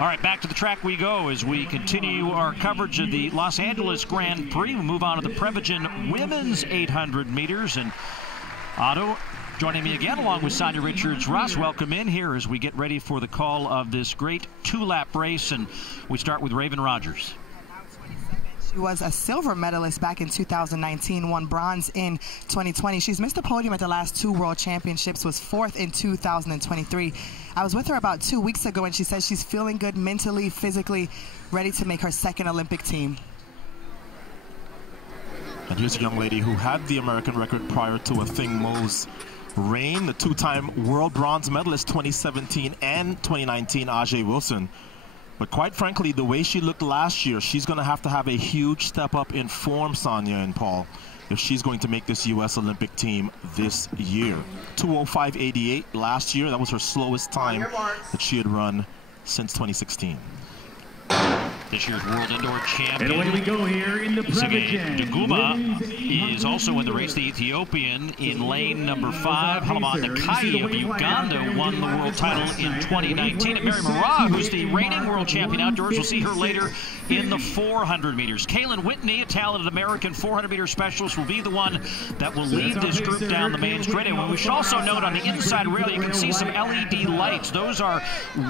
All right, back to the track we go as we continue our coverage of the Los Angeles Grand Prix. We move on to the Prevagen women's 800 meters. And Otto joining me again along with Sonia Richards-Ross. Welcome in here as we get ready for the call of this great two-lap race. And we start with Raven Rogers. She was a silver medalist back in 2019, won bronze in 2020. She's missed the podium at the last two World Championships, was fourth in 2023. I was with her about 2 weeks ago, and she says she's feeling good mentally, physically, ready to make her second Olympic team. And here's a young lady who had the American record prior to Mo's reign, the two-time world bronze medalist 2017 and 2019, Ajay Wilson. But quite frankly, the way she looked last year, she's going to have a huge step up in form, Sonia and Paul, if she's going to make this U.S. Olympic team this year. 2:05.88 last year. That was her slowest time that she had run since 2016. This year's World Indoor Champion. And away we go here in the Prevagen. Duguma is also in the race, the Ethiopian, in lane number 5. Halaman Nakai of Uganda won the world title in 2019. And Mary Murrah, who's the reigning world champion outdoors, we'll see her later in the 400 meters. Kaylin Whitney, a talented American 400-meter specialist, will be the one that will lead this group down the main straightaway. And we should also note on the inside rail, you can see some LED lights. Those are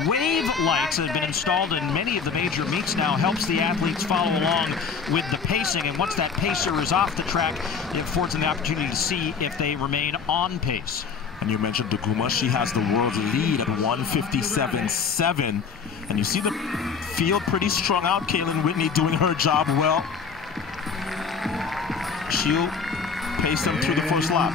wave lights that have been installed in many of the major meets now. Helps the athletes follow along with the pacing, and once that pacer is off the track, it affords them the opportunity to see if they remain on pace. And you mentioned Duguma. She has the world lead at 1:57.7, and you see the field pretty strung out. Kaylin Whitney doing her job well. She'll pace them through the first lap.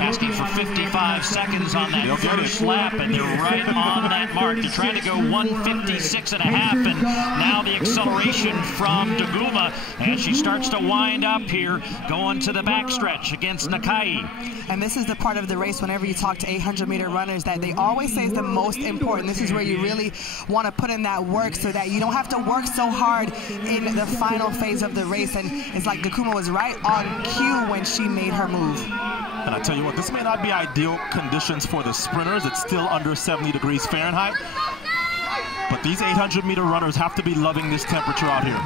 Asking for 55 seconds on that first lap, and they're right on that mark. They're trying to go 1:56.5, and now the acceleration from Duguma as she starts to wind up here, going to the backstretch against Nakai. And this is the part of the race, whenever you talk to 800-meter runners, that they always say is the most important. This is where you really want to put in that work so that you don't have to work so hard in the final phase of the race. And it's like Duguma was right on cue when she made her move. And I tell you what, this may not be ideal conditions for the sprinters. It's still under 70 degrees Fahrenheit. But these 800-meter runners have to be loving this temperature out here.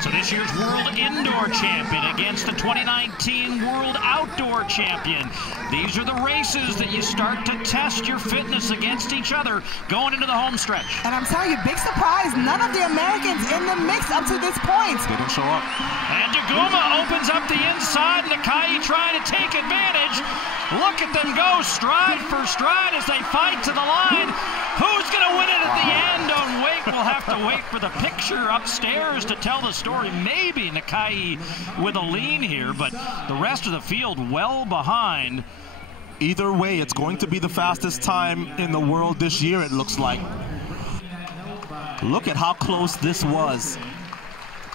So this year's World Indoor Champion against the 2019 World Outdoor Champion. These are the races that you start to test your fitness against each other going into the home stretch. And I'm telling you, big surprise, none of the Americans in the mix up to this point. They didn't show up. And Duguma opens up the inside. Nakai trying to take advantage. Look at them go stride for stride as they fight to the line. Who's going to win it at the end? Don't wait. We'll have to wait for the picture upstairs to tell the story. Maybe Nakai with a lean here, but the rest of the field well behind. Either way, it's going to be the fastest time in the world this year, it looks like. Look at how close this was.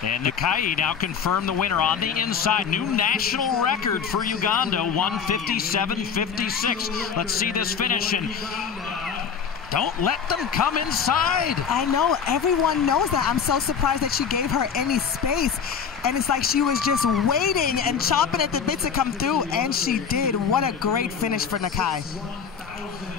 And Nakai now confirmed the winner on the inside. New national record for Uganda, 1:57.56. Let's see this finish, and don't let them come inside. I know, everyone knows that. I'm so surprised that she gave her any space. And it's like she was just waiting and chomping at the bit to come through, and she did. What a great finish for Nakai.